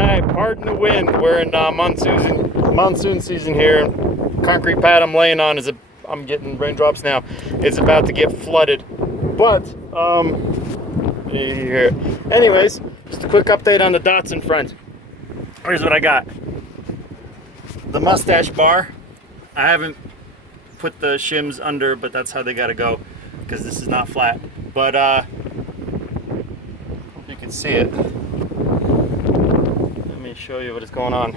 Alright, pardon the wind. We're in monsoon season here. Concrete pad I'm laying on I'm getting raindrops now. It's about to get flooded. But here. Anyways, just a quick update on the datsun front. Here's what I got. The mustache bar. I haven't put the shims under, but that's how they gotta go because this is not flat. But hope you can see it. Let me show you what is going on.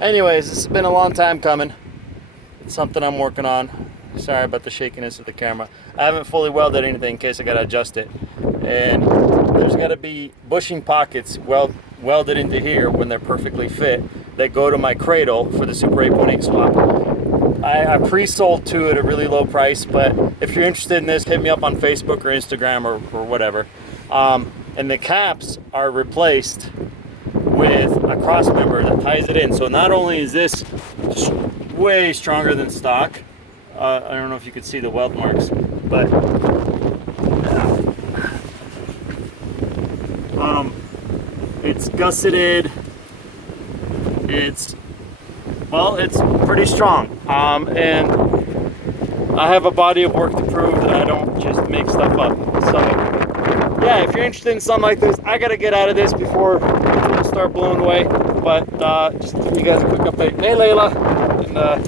Anyways, this has been a long time coming. It's something I'm working on. Sorry about the shakiness of the camera. I haven't fully welded anything in case I gotta adjust it. And there's gotta be bushing pockets welded into here when they're perfectly fit that go to my cradle for the Super 8.8 swap. I pre-sold two at a really low price, but if you're interested in this, hit me up on Facebook or Instagram or whatever. And the caps are replaced with a cross member that ties it in. So not only is this way stronger than stock, I don't know if you could see the weld marks, but it's gusseted. It's pretty strong, and I have a body of work to prove that I don't just make stuff up. So yeah, if you're interested in something like this, I gotta get out of this before people start blowing away. But just to give you guys a quick update. Hey Layla, and our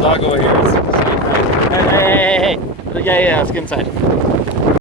dog over here is saying hi. Hey, yeah, let's get inside.